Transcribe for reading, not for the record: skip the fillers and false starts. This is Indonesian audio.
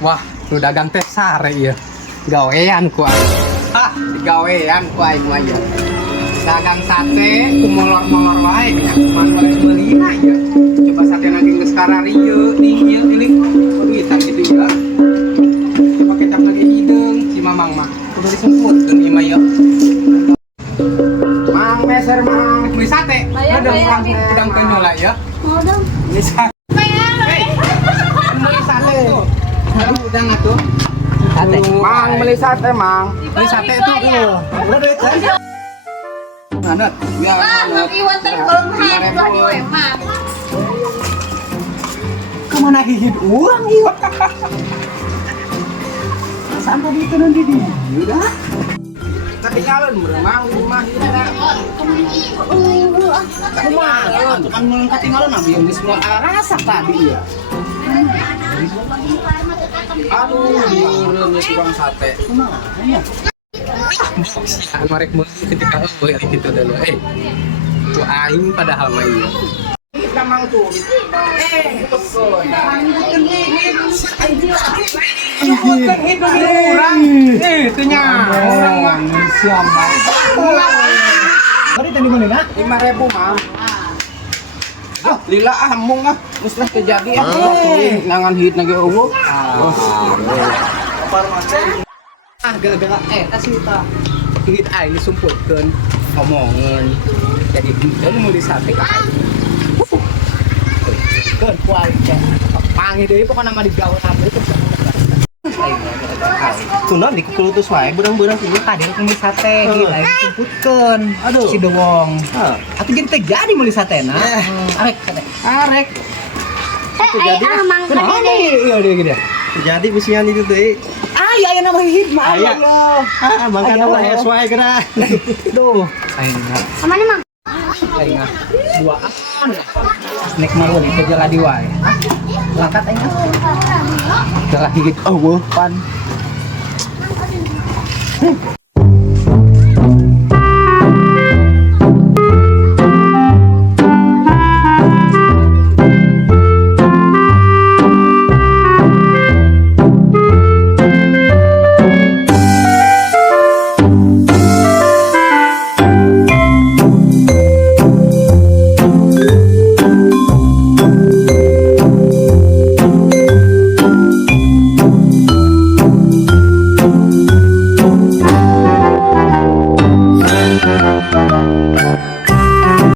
Wah, lu dagang teh sare ya. Gawean ku aing. Gawean ku aing mah ya. Dagang sate ku molor-molor wae nya. Man boleh meulina ya. Coba sate naging geus kararieu dinya ini. Duitan gitu ya. Coba kecap lagi hideung si Mamang mah. Kudu disemputkeun ieu mah ya. Mang meser mang beli sate. Ada udang kenyola ya. Modal. Beli sate. Beli sate tuh. Udang atuh. Sate. Mang beli sate, Mang. Beli sate itu. Udah duit kan? Nanot. Ya. Mang iwan terkolong belah di emang. Kemana hihit urang ieu? Sampai di turun di dia. Udah. Ketinggalan Mang di rumah ini ada. Kumaha? Kan mun ketinggalan abi geus semua rasa tadi ya. Aduh, diurang ya tukang sate. Kumaha ya? Marek mulai ketika eueuh gitu dulu. Itu aing padahal mah ieu. Kita mang tuh. Betul. Urang. Itu nya. Urang mah siapa? Tadi tadi mana? 5.000 mah. Lila ambung geus lah terjadi nangan hit nage eueuh. Gara-gara kasih ta hit aing disumputkeun ngomongan. Jadi hidung mau di sate ka aing. Keun kuali teh. Pangi deui pokona mah digawe apa itu. Kunaon dikulutus wae beurang-beurang ieu tadi rek meuli sate gitu aing disumputkeun. Aduh. Si Dewong. Atuh jadi teh jadi meuli satena. Arek sate. Arek. Mang Kunaon ieu dia gede. Terjadi bisian itu teh. Aya nama hit mah aya. Mangkana wae wae geura. Duh, aing Mana Mang? aing duaan. Nek malu di kerja ladi wae. Lakat aing. Jalan higit eueuh pan.